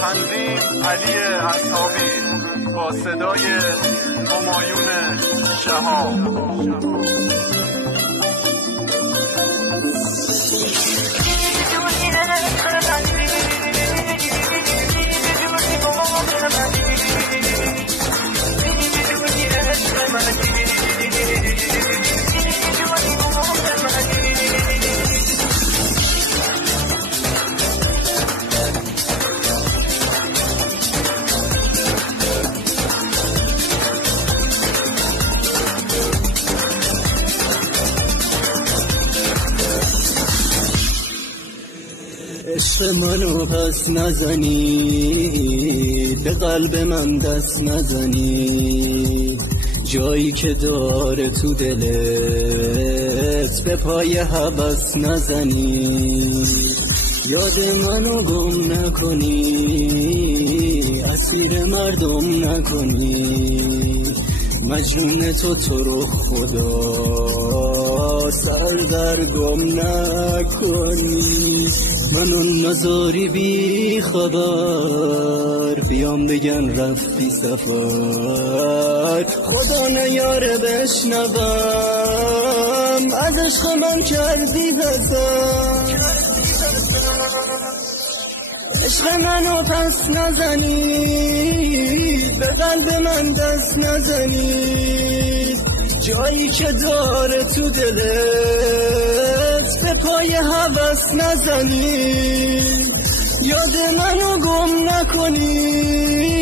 تنظیم علی اصحابی با صدای همایون شهاب. عشق منو پس نزنید، به قلب من دست نزنید، جایی که داره تو دلت به پای هوس نزنید. یاد منو گم نکنی، اسیر مردم نکنی، مجنون تو رو خدا سردرگم نکنی. منو نذاری بی خبر، بیام بگن رفتی سفر، خدا نیاره بشنوم از عشق من کردی حسن. عشق منو پس نزنید، به قلب من دست نزنید، جایی که داره تو دلت به پای هوس نزنید. یاد منو گم نکنید،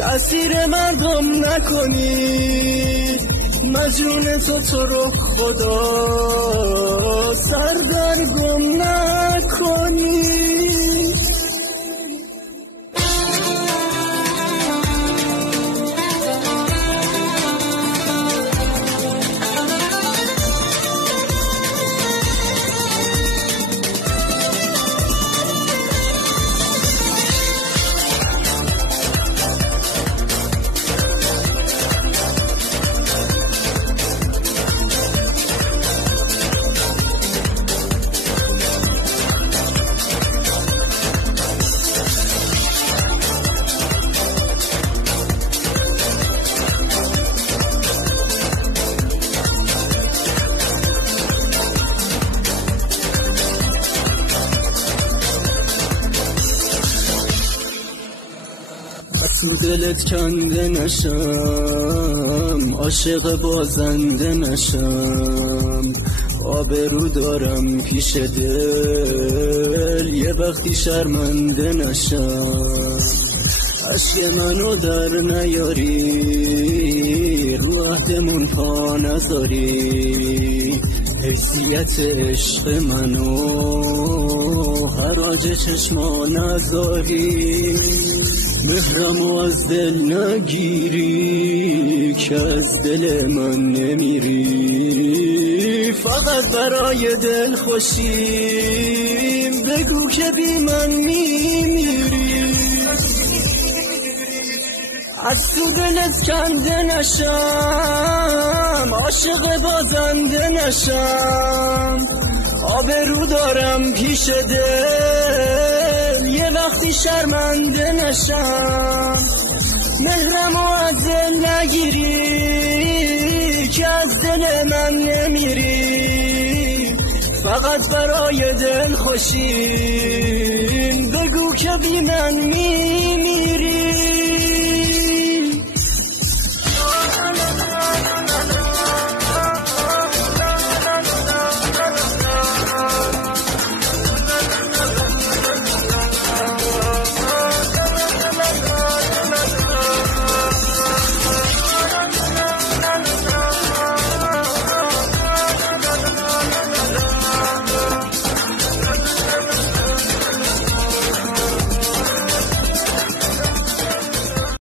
اسیر مردم نکنید، مجنون تو رو خدا سردرگم نکنید. تو دلت کنده نشم، عاشق بازنده نشم، آبرو دارم پیش دل یه وقتی شرمنده نشم. عشق منو در نیاری، رو عهدمون پا نذاری، حیثیت عشق منو حراج چشما نذاری، مهرمو از دل نگیری که از دل من نمیری. فقط برای دل خوشیم بگو که بی من میمیری. از تو دلت کنده نشم، عاشق بازنده نشم، آبرو دارم پیش دل یه وقتی شرمنده نشم. مهرمو از دل نگیری که از دل من نمیری. فقط برای دل خوشیم بگو که بی من میمیری.